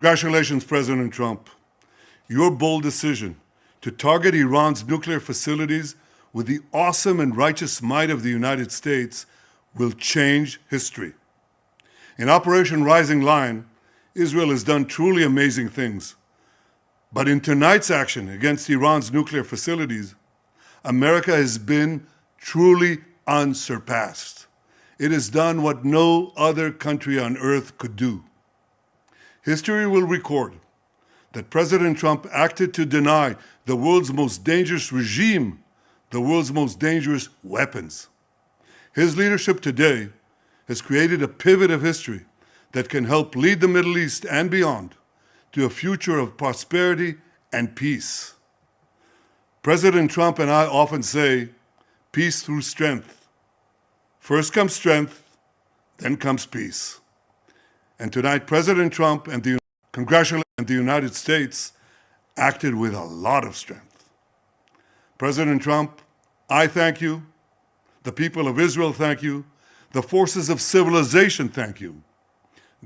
Congratulations, President Trump. Your bold decision to target Iran's nuclear facilities with the awesome and righteous might of the United States will change history. In Operation Rising Lion, Israel has done truly amazing things. But in tonight's action against Iran's nuclear facilities, America has been truly unsurpassed. It has done what no other country on earth could do. History will record that President Trump acted to deny the world's most dangerous regime the world's most dangerous weapons. His leadership today has created a pivot of history that can help lead the Middle East and beyond to a future of prosperity and peace. President Trump and I often say, peace through strength. First comes strength, then comes peace. And tonight, President Trump and the United States acted with a lot of strength. President Trump, I thank you. The people of Israel thank you. The forces of civilization thank you.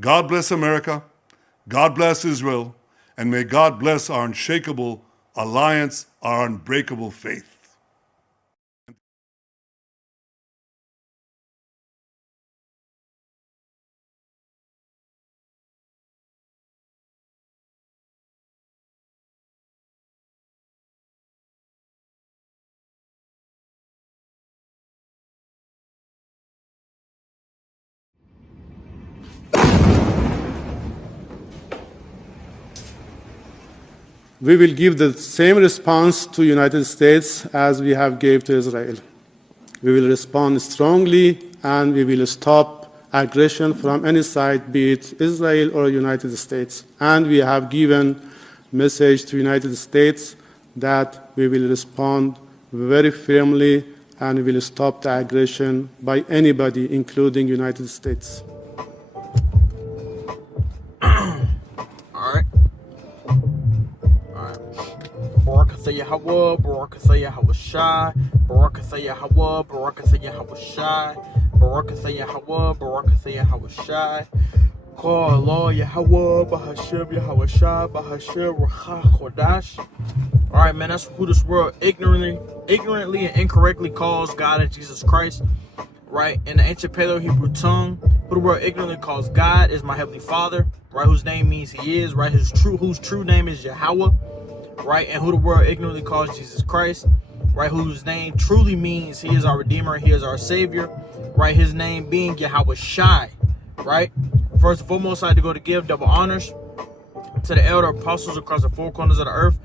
God bless America. God bless Israel. And may God bless our unshakable alliance, our unbreakable faith. We will give the same response to United States as we have gave to Israel. We will respond strongly and we will stop aggression from any side, be it Israel or United States. And we have given message to United States that we will respond very firmly and we will stop the aggression by anybody, including United States. Barakatha Yahweh, Barakatha Yahweh Shai, Barakatha Yahweh, Barakatha Yahweh Shai, Barakatha Yahweh, Barakatha Yahweh Shai, Call Allah Yahweh, Bahashib Yahweh Shai, Bahashib Racha Chodash. Alright, man, that's who this world ignorantly and incorrectly calls God and Jesus Christ. Right? In the ancient Paleo Hebrew tongue, who the world ignorantly calls God is my Heavenly Father, right? Whose name means He is, right? Whose true name is Yahweh. Right, and who the world ignorantly calls Jesus Christ, right, whose name truly means He is our Redeemer, He is our Savior, right, His name being Yahweh Shai, right. First and foremost, I had to go to give double honors to the elder apostles across the four corners of the earth.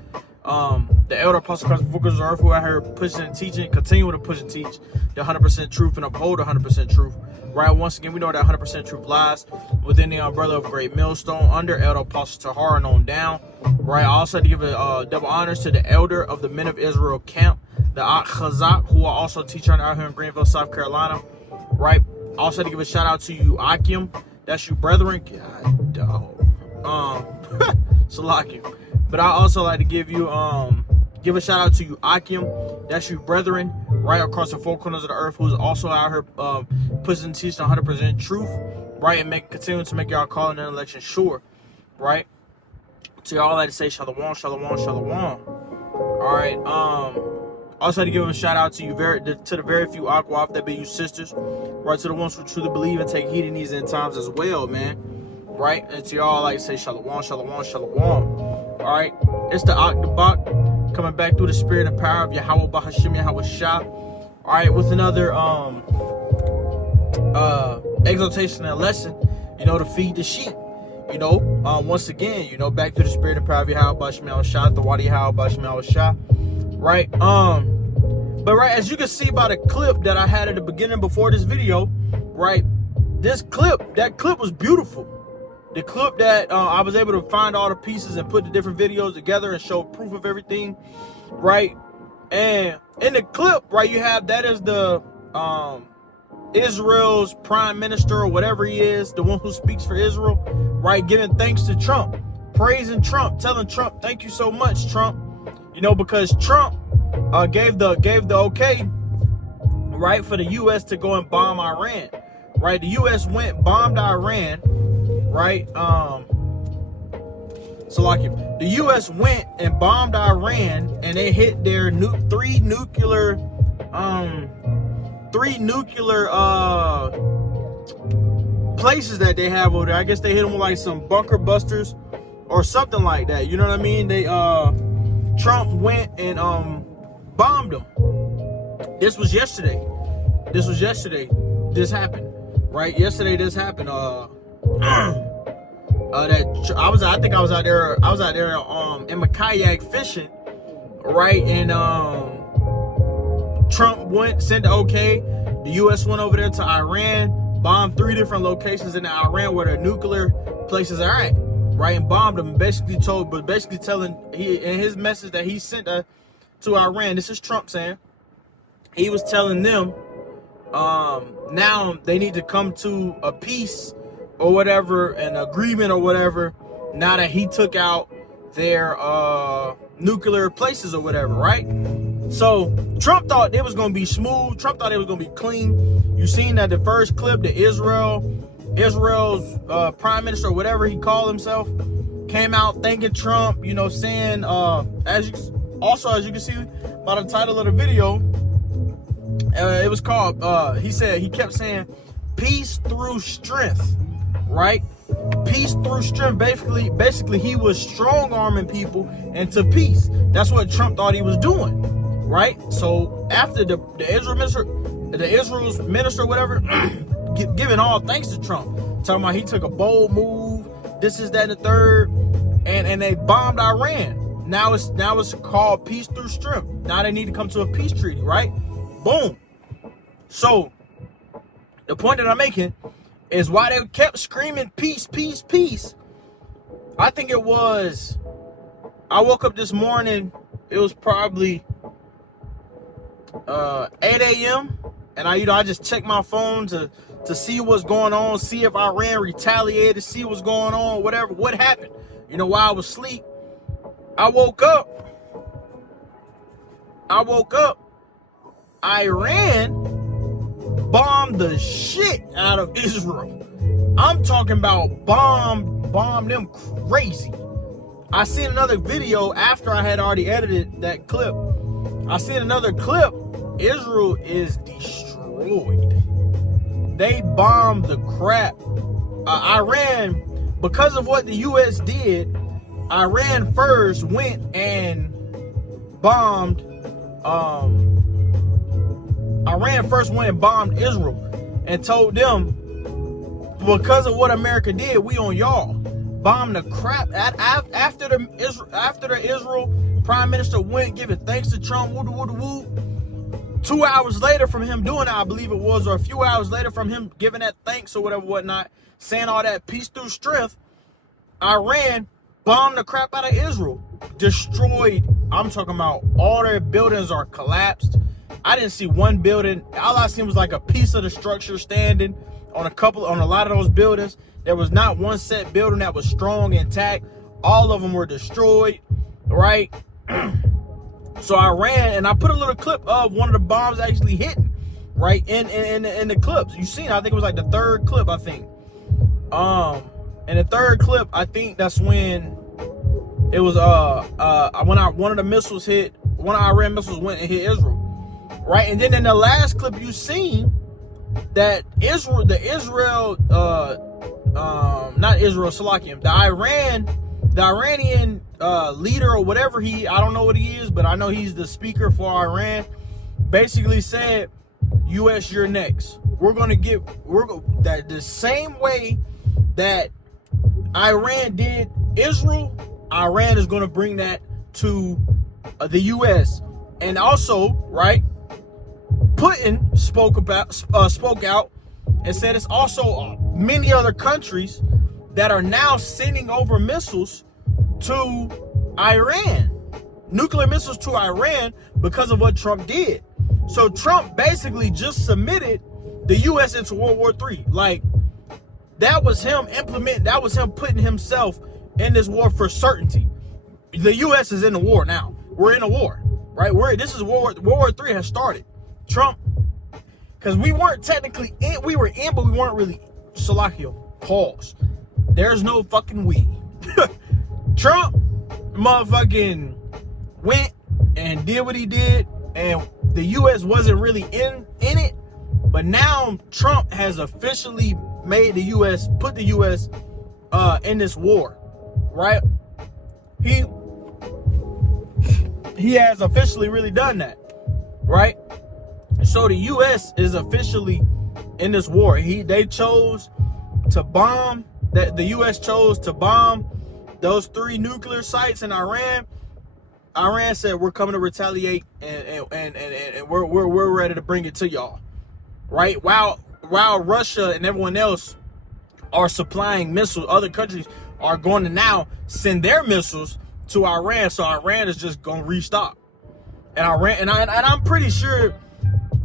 The elder apostles across the four corners of the earth who out here pushing and teaching, continue to push and teach the 100% truth and uphold the 100% truth. Right, once again, we know that 100% truth lies within the umbrella of Great Millstone under Elder Apostle Tahar and on down. Right, I also had to give a double honors to the elder of the Men of Israel camp, the Ak Chazak, who are also teaching out here in Greenville, South Carolina. Right, I also had to give a shout out to you, Akim. That's you, brethren. God, dog. Salakim. But I also like to give a shout out to you, Akim. That's you, brethren, right across the four corners of the earth, who's also out here pushing and teaching 100% truth, right, and continuing to make y'all calling and election sure, right. To y'all, I like to say shalom, shalom, shalom. All right. Also had to give a shout out to you, to the very few Aquaf that be you sisters, right, to the ones who truly believe and take heed in these end times as well, man. Right, and to y'all, I like to say shalom, shalom, shalom. All right, it's the Octobot coming back through the spirit and power of Yahweh Bahashim Yahweh Shah. All right, with another exaltation and lesson, to feed the sheep. Once again, back to the spirit and power of Yahweh Bahashim Yahweh Shah, the Wadi Yahweh Bahashim Yahweh Shah. Right, but right, as you can see by the clip that I had at the beginning before this video, right, that clip was beautiful. The clip that I was able to find all the pieces and put the different videos together and show proof of everything, right? And in the clip, right, you have that is the Israel's prime minister or whatever he is, the one who speaks for Israel, right, giving thanks to Trump, praising Trump, telling Trump, thank you so much, Trump, because Trump gave the okay, right, for the U.S. to go and bomb Iran, right? The U.S. bombed Iran, right, Salakia, the U.S. went and bombed Iran, and they hit their three nuclear places that they have over there. I guess they hit them with like some bunker busters or something like that. You know what I mean? They Trump went and bombed them. This was yesterday. This happened, right? Yesterday this happened. I think I was out there in my kayak fishing, right? And Trump sent the okay. The U.S. went over there to Iran, bombed 3 different locations in Iran where their nuclear places are at, right? And bombed them. Basically telling in his message that he sent to Iran. This is Trump saying. He was telling them now they need to come to a peace or whatever, an agreement or whatever, now that he took out their nuclear places or whatever, right? So Trump thought it was going to be smooth. Trump thought it was going to be clean. You seen that the first clip, the Israel's prime minister, or whatever he called himself, came out thanking Trump, you know, saying, as you can see by the title of the video, it was called, he kept saying, peace through strength, right? Peace through strength. Basically, he was strong-arming people into peace. That's what Trump thought he was doing, right? So after the Israel's minister, whatever, giving all thanks to Trump, talking about he took a bold move, this is that and the third, and they bombed Iran. Now it's called peace through strength. Now they need to come to a peace treaty, right? Boom. So the point that I'm making is why they kept screaming peace, peace, peace. I think it was, I woke up this morning, it was probably 8 a.m. and I just checked my phone to see what's going on, see if Iran retaliated, see what's going on, whatever, what happened. You know, while I was asleep, I woke up, Iran bombed the shit out of Israel. I'm talking about bomb them crazy. I seen another video after I had already edited that clip. I seen another clip. Israel is destroyed. They bombed the crap. Iran, because of what the U.S. did, Iran first went and bombed Israel and told them, because of what America did, we on y'all. Bombed the crap after the Israel prime minister went giving thanks to Trump, woo woo woo. 2 hours later from him doing that, I believe it was, or a few hours later from him giving that thanks or whatever, whatnot, saying all that peace through strength, Iran bombed the crap out of Israel. Destroyed, I'm talking about all their buildings are collapsed. I didn't see one building. All I seen was like a piece of the structure standing on a lot of those buildings. There was not one set building that was strong, intact. All of them were destroyed, right? So I ran and I put a little clip of one of the bombs actually hitting, right? In the clips. You seen, I think it was like the third clip, I think. In the third clip, I think that's when it was one of the missiles hit, one of Iran missiles went and hit Israel. Right, and then in the last clip you seen that the Iranian leader or whatever I don't know what he is, but I know he's the speaker for Iran, basically said, U.S. you're next. That the same way that Iran did Israel, Iran is going to bring that to the U.S. And also, right, Putin spoke out and said it's also many other countries that are now sending over missiles to Iran, nuclear missiles to Iran, because of what Trump did. So Trump basically just submitted the U.S. into World War III. Like, that was him putting himself in this war for certainty. The U.S. is in the war now. We're in a war, right? This is World War III has started. Trump, because we weren't technically in, we were in, but we weren't really. Salakio, pause. There's no fucking we. Trump motherfucking went and did what he did, and the U.S. wasn't really in it, but now Trump has officially made the U.S., put the U.S. In this war, right? He has officially really done that, right? So the U.S. is officially in this war. They chose to bomb, that the U.S. chose to bomb those 3 nuclear sites in Iran. Iran said, we're coming to retaliate, and we're ready to bring it to y'all, right? While Russia and everyone else are supplying missiles, other countries are going to now send their missiles to Iran, so Iran is just gonna restock. And I'm pretty sure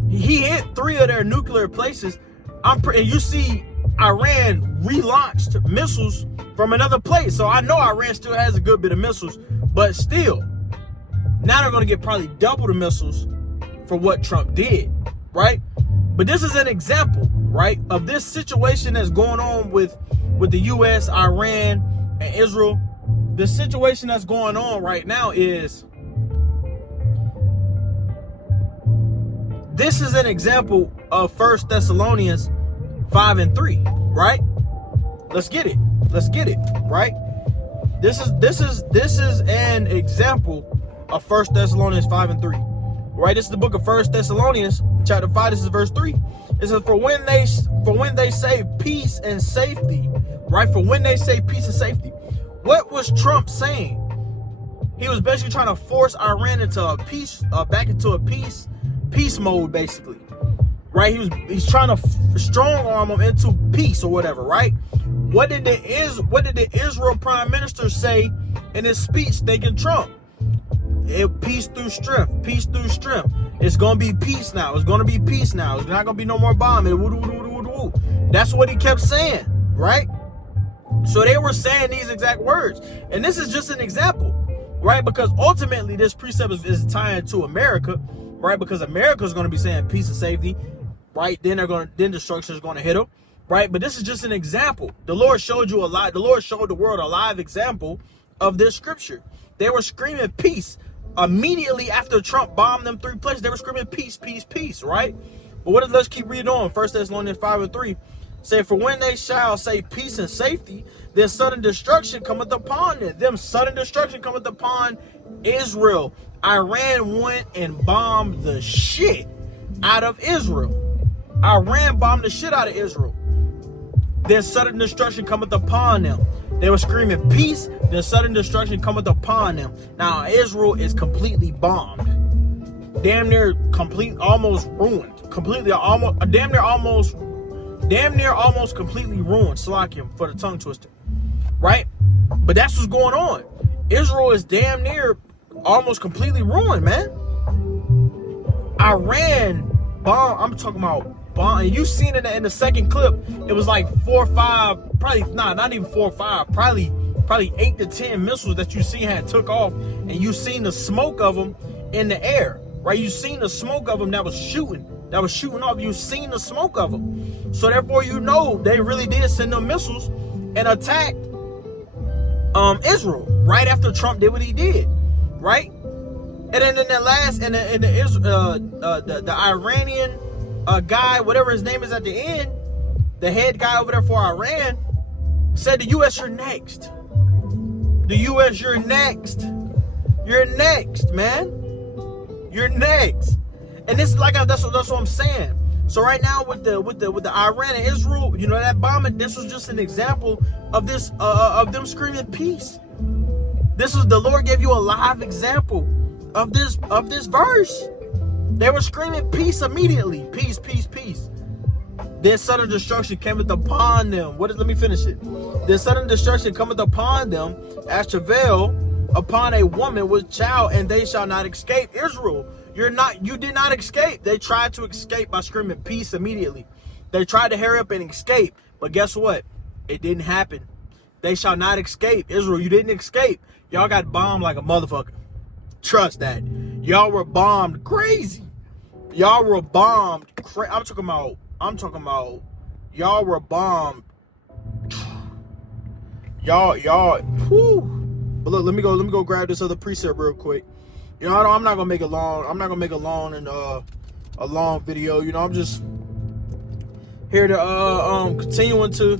he hit 3 of their nuclear places. And you see Iran relaunched missiles from another place, so I know Iran still has a good bit of missiles, but still, now they're gonna get probably double the missiles for what Trump did, right? But this is an example, right, of this situation that's going on with the U.S., Iran, and Israel. The situation that's going on right now is, this is an example of 1 Thessalonians 5:3, right? Let's get it, right? This is an example of 1 Thessalonians 5:3, right? This is the book of 1 Thessalonians, chapter 5. This is verse 3. It says, for when they say peace and safety, right? For when they say peace and safety, what was Trump saying? He was basically trying to force Iran into a peace, back into a peace mode, basically, right? He's trying to strong arm them into peace or whatever, right? What did the Israel prime minister say in his speech thanking Trump? Peace through strength, peace through strength. It's gonna be peace now. It's gonna be peace now. It's not gonna be no more bombing. That's what he kept saying, right? So they were saying these exact words, and this is just an example, right? Because ultimately, this precept is tying to America, right? Because America is going to be saying peace and safety, right? Then destruction is going to hit them, right? But this is just an example. The Lord showed you a lot. The Lord showed the world a live example of this scripture. They were screaming peace immediately after Trump bombed them 3 places. They were screaming peace, peace, peace, right? But let's keep reading on. 1 Thessalonians 5:3 say, for when they shall say peace and safety, then sudden destruction cometh upon them. Sudden destruction cometh upon Israel. Iran went and bombed the shit out of Israel. Iran bombed the shit out of Israel. Then sudden destruction cometh upon them. They were screaming peace, then sudden destruction cometh upon them. Now Israel is completely bombed. Damn near almost ruined. Damn near almost completely ruined. Slack for the tongue twister, right? But that's what's going on. Israel is damn near almost completely ruined, man. Iran bomb. I'm talking about bomb. And you seen it in the second clip. It was like 4 or 5, probably not even 4 or 5, probably 8 to 10 missiles that you seen had took off, and you seen the smoke of them in the air, right? You seen the smoke of them that was shooting off. You seen the smoke of them. So therefore, you know they really did send them missiles and attacked Israel right after Trump did what he did, right? And then in the last, the Iranian guy, whatever his name is at the end, the head guy over there for Iran, said, the U.S., you're next. The U.S., you're next. You're next, man. You're next. And this is that's what I'm saying. So right now with the Iran and Israel, you know, that bombing, this was just an example of this of them screaming peace. The Lord gave you a live example of this verse. They were screaming peace immediately. Peace, peace, peace. Then sudden destruction cometh upon them. Let me finish it. Then sudden destruction cometh upon them as travail upon a woman with child, and they shall not escape. Israel, you did not escape. They tried to escape by screaming peace immediately. They tried to hurry up and escape, but guess what? It didn't happen. They shall not escape. Israel, you didn't escape. Y'all got bombed like a motherfucker. Trust that. Y'all were bombed crazy. Y'all were bombed. I'm talking about. Y'all were bombed. Y'all. Whew. But look, let me go grab this other precept real quick. You know, I'm not gonna make it long. I'm not gonna make a long video. You know, I'm just here to continuing to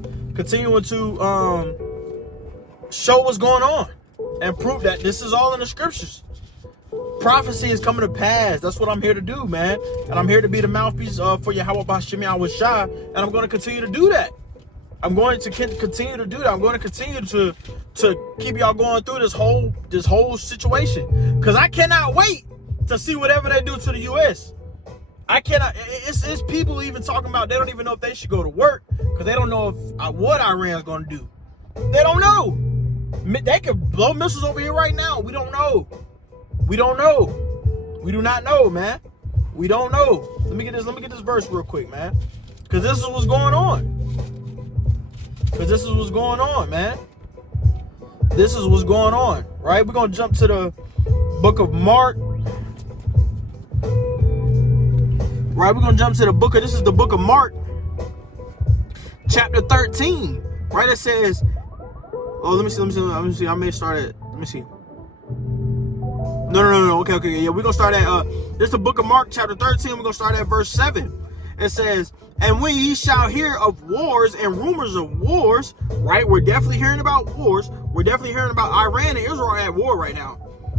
show what's going on and prove that this is all in the scriptures. Prophecy is coming to pass. That's what I'm here to do, man. And I'm here to be the mouthpiece for Yahweh B'Shem Yahweh Shai, and I'm going to continue to do that. I'm going to continue to do that. I'm going to continue to keep y'all going through this whole situation, because I cannot wait to see whatever they do to the U.S. I cannot. It's people even talking about they don't even know if they should go to work because they don't know what Iran's going to do. They don't know. They could blow missiles over here right now. We don't know. We don't know. We do not know, man. We don't know. Let me get this verse real quick, man. Because this is what's going on. Man. This is what's going on, right? We're going to jump to the book of Mark. Right, we're going to jump to this is the book of Mark, chapter 13. Right, it says, let me see. I may start at, let me see. No. Okay. Yeah, we're going to start at, this is the book of Mark, chapter 13. We're going to start at verse 7. It says, and when ye shall hear of wars and rumors of wars, right? We're definitely hearing about wars. We're definitely hearing about Iran and Israel are at war right now,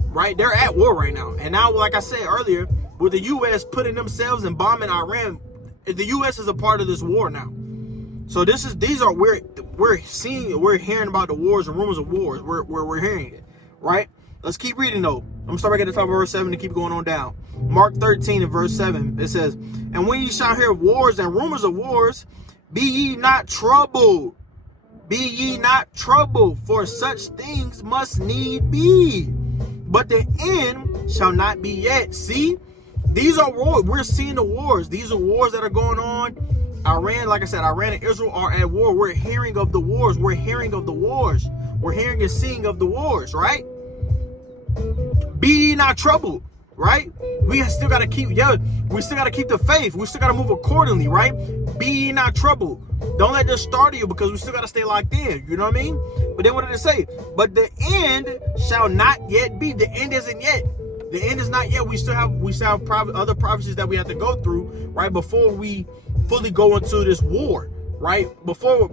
right? They're at war right now. And now, like I said earlier, with the U.S. putting themselves and bombing Iran, the U.S. is a part of this war now. So we're hearing about the wars and rumors of wars. We're hearing it, right? Let's keep reading though. I'm gonna start back at the top of verse 7 to keep going on down. Mark 13 and verse 7, it says, and when ye shall hear wars and rumors of wars, be ye not troubled. Be ye not troubled, for such things must need be. But the end shall not be yet. See, these are wars. We're seeing the wars. These are wars that are going on. Iran, like I said, Iran and Israel are at war. We're hearing of the wars. We're hearing of the wars. We're hearing and seeing of the wars, right? Be ye not troubled, right? We still got to keep, we still got to keep the faith. We still got to move accordingly, right? Be ye not troubled. Don't let this startle you, because we still got to stay locked in. You know what I mean? But then what did it say? But the end shall not yet be. The end isn't yet. The end is not yet. We still have other prophecies that we have to go through, right, before we fully go into this war, right? Before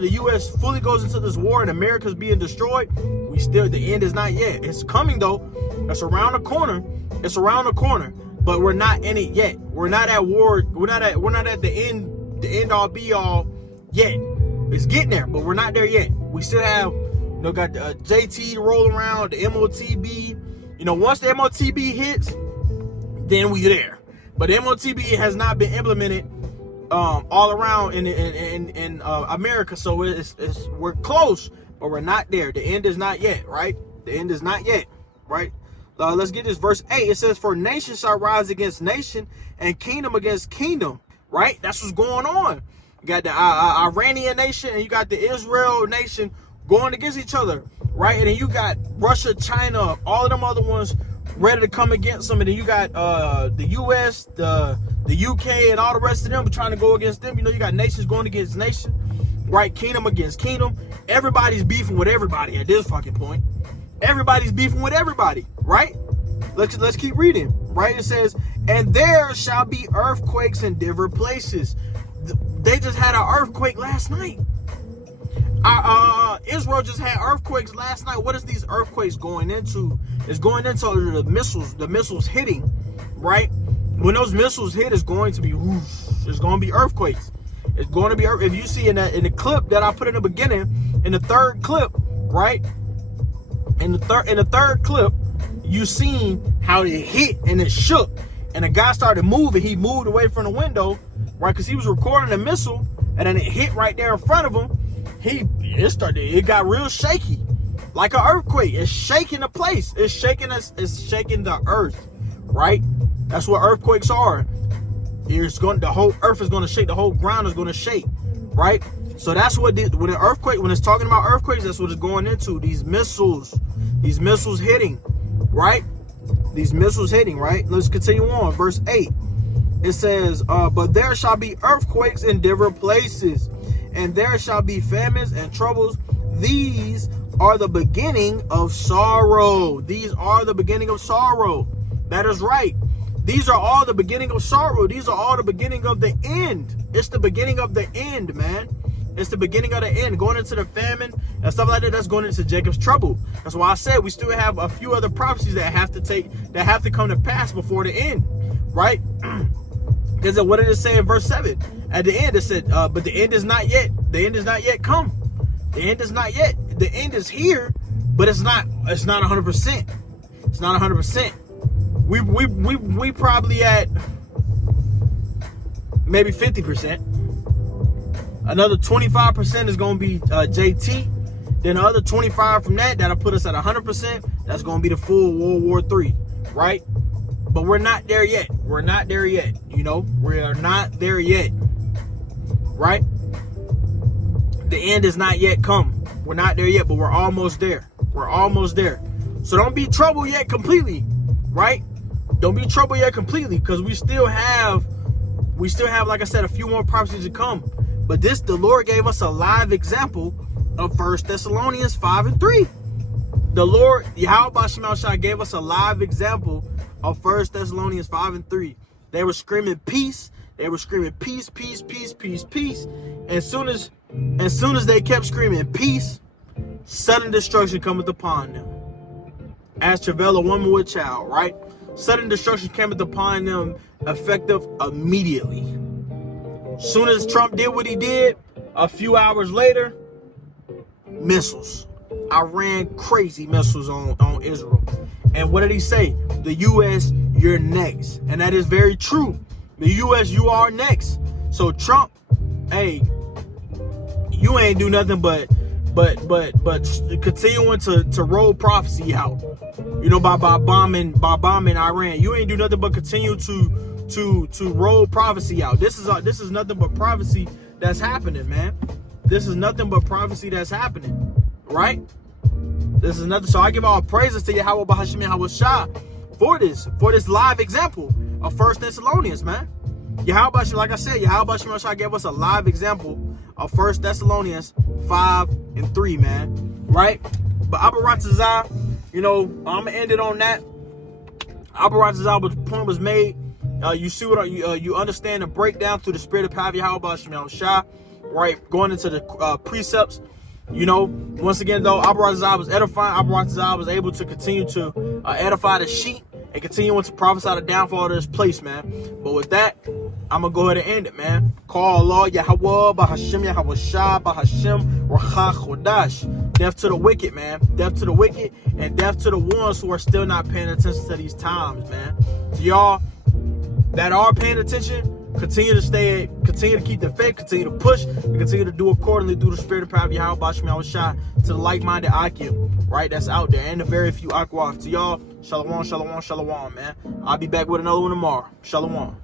the U.S. fully goes into this war and America's being destroyed, the end is not yet. It's coming though. It's around the corner. It's around the corner, but we're not in it yet. We're not at war. We're not at the end all be all yet. It's getting there, but we're not there yet. We still have, got the JT to roll around, the MOTB. Once the MOTB hits, then we there. But the MOTB has not been implemented all around in America, so we're close, but we're not there. The end is not yet, right? The end is not yet, right? Let's get this verse 8. It says, for nation shall rise against nation and kingdom against kingdom, right? That's what's going on. You got the Iranian nation and you got the Israel nation going against each other, right? And then you got Russia, China, all of them other ones ready to come against them. And then you got the U.S., the UK, and all the rest of them trying to go against them. You got nations going against nation, right? Kingdom against kingdom. Everybody's beefing with everybody at this fucking point. Everybody's beefing with everybody, right? Let's keep reading, right? It says, and there shall be earthquakes in different places. They just had an earthquake last night. Israel just had earthquakes last night. What is these earthquakes going into? It's going into the missiles hitting, right? When those missiles hit, it's going to be earthquakes. It's going to be, if you see in the clip that I put in the beginning, in the third clip, right? In the third clip, you seen how it hit and it shook, and the guy started moving. He moved away from the window, right? Because he was recording a missile, and then it hit right there in front of him. It got real shaky, like an earthquake. It's shaking the place. It's shaking us. It's shaking the earth, right? That's what earthquakes are. The whole earth is going to shake. The whole ground is going to shake, right? So that's what when it's talking about earthquakes, that's what it's going into. These missiles hitting, right? These missiles hitting, right? Let's continue on. Verse 8. It says, but there shall be earthquakes in different places, and there shall be famines and troubles. These are the beginning of sorrow. These are the beginning of sorrow. That is right. These are all the beginning of sorrow. These are all the beginning of the end. It's the beginning of the end, man. It's the beginning of the end. Going into the famine and stuff like that, that's going into Jacob's trouble. That's why I said we still have a few other prophecies that have to come to pass before the end, right? Because what did it say in verse 7? At the end, it said, but the end is not yet. The end is not yet come. The end is not yet. The end is here, but it's not 100%. It's not 100%. We probably at maybe 50%. Another 25% is going to be JT. Then the other 25 from that'll put us at 100%. That's going to be the full World War III, right? But we're not there yet. We're not there yet. You know, we are not there yet, right? The end is not yet come. We're not there yet, but we're almost there. We're almost there. So don't be troubled yet completely, right? Don't be troubled yet completely, because we still have, like I said, a few more prophecies to come. But the Lord gave us a live example of 1 Thessalonians 5:3. The Lord, Yahweh Shema Shai, gave us a live example of 1 Thessalonians 5:3. They were screaming peace. They were screaming peace, peace, peace, peace, peace. And as soon as they kept screaming peace, sudden destruction cometh upon them. As travail a woman with child, right? Sudden destruction cometh upon them, effective immediately. Soon as Trump did what he did, a few hours later, missiles. Iran crazy missiles on Israel. And what did he say? The U.S., you're next. And that is very true. The U.S., you are next. So Trump, hey, you ain't do nothing but continuing to roll prophecy out. You know, by bombing Iran. You ain't do nothing but continue to roll prophecy out. This is nothing but prophecy that's happening, man. This is nothing but prophecy that's happening, right? This is nothing. So I give all praises to Yahweh Bahashim Yahweh Shah for this live example of 1 Thessalonians, man. Yahweh, like I said, Yahweh Bahashim Shah gave us a live example of 1 Thessalonians 5:3, man. Right? But Abba Ratazah, you know, I'm gonna end it on that. Abba Ratazah, the point was made. You see what you understand the breakdown through the spirit of power of Yahweh Bahashim Yahweh Shah, right? Going into the precepts. You know, once again, though, Abba Ratazah was edifying. Abba Ratazah was able to continue to edify the sheep and continue to prophesy the downfall of this place, man. But with that, I'm going to go ahead and end it, man. Call Allah, Yahweh, Bahashim, Yahweh Shah, Bahashim, Rachach, Wadash. Death to the wicked, man. Death to the wicked and death to the ones who are still not paying attention to these times, man. To y'all that are paying attention, continue to keep the faith, continue to push, and continue to do accordingly through the spirit of power of Yahweh Bashim Yahweh Shah to the like-minded Akim, right? That's out there, and the very few Akwaf. To y'all, shalom, shalom, shalom, man. I'll be back with another one tomorrow. Shalom.